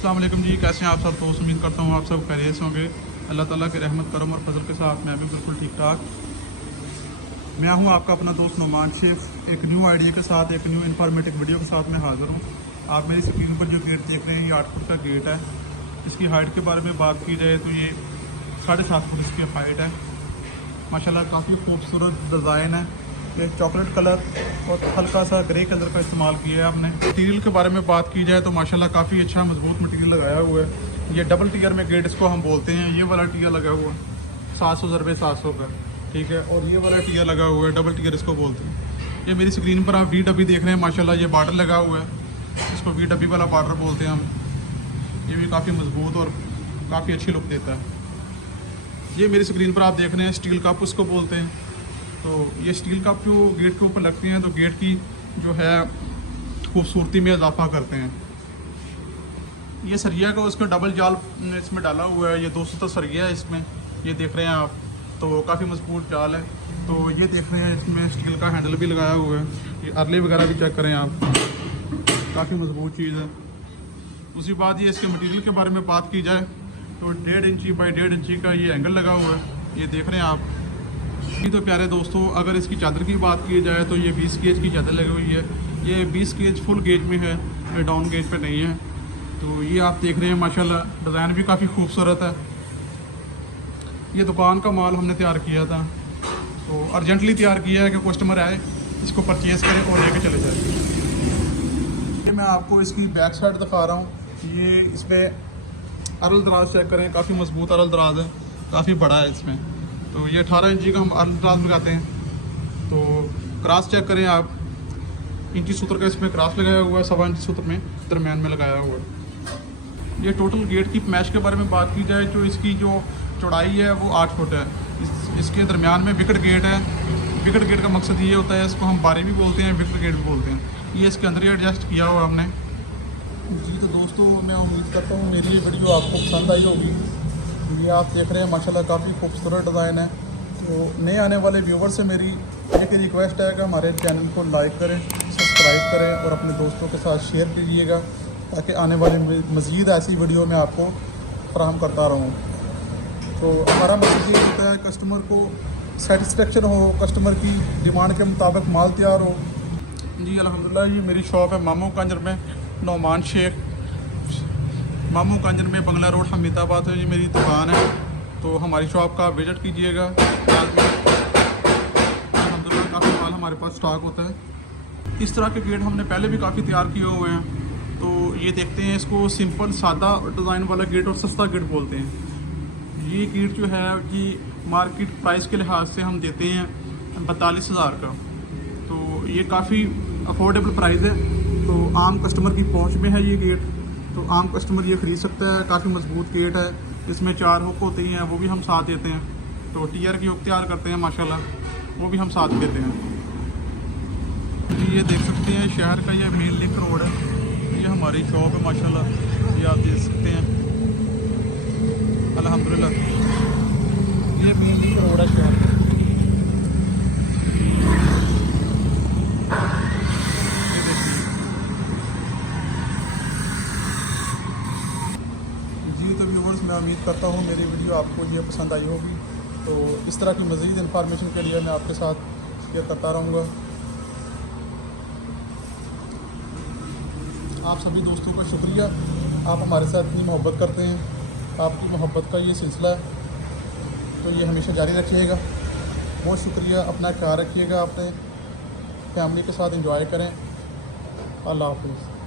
अस्सलाम वालेकुम जी, कैसे हैं आप सब। दोस्त उम्मीद करता हूँ आप सब खैरियत से होंगे। अल्लाह ताला के रहमत करम और फजल के साथ मैं भी बिल्कुल ठीक ठाक। मैं हूँ आपका अपना दोस्त नुमान शेख, एक न्यू आइडिया के साथ, एक न्यू इन्फॉर्मेटिव वीडियो के साथ मैं हाज़िर हूँ। आप मेरी स्क्रीन पर जो गेट देख रहे हैं ये 8 फुट का गेट है। इसकी हाइट के बारे में बात की जाए तो ये 7.5 फुट इसकी हाइट है। माशाल्लाह काफ़ी खूबसूरत डिज़ाइन है। ये चॉकलेट कलर और हल्का सा ग्रे कलर का इस्तेमाल किया है आपने। मटीरियल के बारे में बात की जाए तो माशाल्लाह काफ़ी अच्छा मजबूत मटीरियल लगाया हुआ है। ये डबल टीयर में गेट इसको हम बोलते हैं। ये वाला टीयर लगा हुआ है 700 का, ठीक है। और ये वाला टीयर लगा हुआ है, डबल टीयर इसको बोलते हैं। ये मेरी स्क्रीन पर आप VW देख रहे हैं। माशाल्लाह ये बॉर्डर लगा हुआ है, इसको VW वाला बॉर्डर बोलते हैं हम। ये भी काफ़ी मजबूत और काफ़ी अच्छी लुक देता है। ये मेरी स्क्रीन पर आप देख रहे हैं स्टील कप उसको बोलते हैं। तो ये स्टील कप जो गेट के ऊपर लगते हैं तो गेट की जो है खूबसूरती में इजाफा करते हैं। ये सरिया का उसका डबल जाल इसमें डाला हुआ है। ये 200 सरिया है इसमें, ये देख रहे हैं आप। तो काफ़ी मजबूत जाल है। तो ये देख रहे हैं इसमें स्टील का हैंडल भी लगाया हुआ है। ये अर्ले वगैरह भी चेक करें आप, काफ़ी मजबूत चीज़ है। उसी बात ये इसके मटीरियल के बारे में बात की जाए तो 1.5 इंची बाई 1.5 इंची का ये एंगल लगा हुआ है, ये देख रहे हैं आप। ये तो प्यारे दोस्तों, अगर इसकी चादर की बात की जाए तो ये 20 गेज की चादर लगी हुई है। ये 20 गेज फुल गेज में है, ये डाउन गेज पे नहीं है। तो ये आप देख रहे हैं माशाल्लाह डिज़ाइन भी काफ़ी खूबसूरत है। ये दुकान का माल हमने तैयार किया था, तो अर्जेंटली तैयार किया है कि कस्टमर आए इसको परचेज़ करें और लेके चले जाए। ये मैं आपको इसकी बैक साइड दिखा रहा हूँ। ये इसमें अरल दराज चेक करें, काफ़ी मजबूत अरल दराज है, काफ़ी बड़ा है इसमें। तो ये 18 इंची का हम अरल दराज लगाते हैं। तो क्रॉस चेक करें आप, इंची सूत्र का इसमें क्रॉस लगाया हुआ है, 1.25 इंची सूत्र में दरम्यान में लगाया हुआ है। ये टोटल गेट की मैश के बारे में बात की जाए तो इसकी जो चौड़ाई है वो 8 फुट है। इसके दरमियान में विकेट गेट है। विकेट गेट का मकसद ये होता है, इसको हम बारी भी बोलते हैं, विकेट गेट भी बोलते हैं। ये इसके अंदर ही एडजस्ट किया हुआ हमने। जी तो दोस्तों, मैं उम्मीद करता हूँ मेरी ये वीडियो आपको पसंद आई होगी। ये आप देख रहे हैं माशाल्लाह काफ़ी खूबसूरत डिज़ाइन है। तो नए आने वाले व्यूवर से मेरी एक रिक्वेस्ट है कि हमारे चैनल को लाइक करें, सब्सक्राइब करें और अपने दोस्तों के साथ शेयर कीजिएगा, ताकि आने वाले मज़ीद ऐसी वीडियो मैं आपको फराहम करता रहूँ। तो हमारा मकसद ये होता है कस्टमर को सेटिस्फेक्शन हो, कस्टमर की डिमांड के मुताबिक माल तैयार हो। जी अल्हम्दुलिल्लाह, ये मेरी शॉप है मामू कांजर में, नुमान शेख, मामू कांजर में, बंगला रोड, हमीदाबाद है। ये मेरी दुकान है, तो हमारी शॉप का विज़िट कीजिएगा। अल्हम्दुलिल्लाह काफ़ी माल हमारे पास स्टॉक होता है। इस तरह के गेट हमने पहले भी काफ़ी तैयार किए हुए हैं। तो ये देखते हैं, इसको सिंपल सादा डिज़ाइन वाला गेट और सस्ता गेट बोलते हैं। ये गेट जो है कि मार्केट प्राइस के लिहाज से हम देते हैं 42,000 का। तो ये काफ़ी अफोर्डेबल प्राइस है। तो आम कस्टमर की पहुंच में है ये गेट, तो आम कस्टमर ये ख़रीद सकता है। काफ़ी मजबूत गेट है, इसमें 4 हुक होती हैं, वो भी हम साथ देते हैं। तो टीयर की हुक तैयार करते हैं माशाल्लाह, वो भी हम साथ देते हैं। ये देख सकते हैं शहर का ये मेन लिंक रोड है। ये हमारी शॉप है माशाल्लाह, ये आप देख सकते हैं। अल्हम्दुलिल्लाह ये मेन लिंक रोड है शहर का। तो व्यूवर्स, मैं उम्मीद करता हूँ मेरी वीडियो आपको ये पसंद आई होगी। तो इस तरह की मज़ीद इन्फॉर्मेशन के लिए मैं आपके साथ शेयर करता रहूँगा। आप सभी दोस्तों का शुक्रिया, आप हमारे साथ इतनी मोहब्बत करते हैं। आपकी मोहब्बत का ये सिलसिला है, तो ये हमेशा जारी रखिएगा। बहुत शुक्रिया, अपना ख्याल रखिएगा, अपने फैमिली के साथ एंजॉय करें। अल्लाह हाफ़िज़।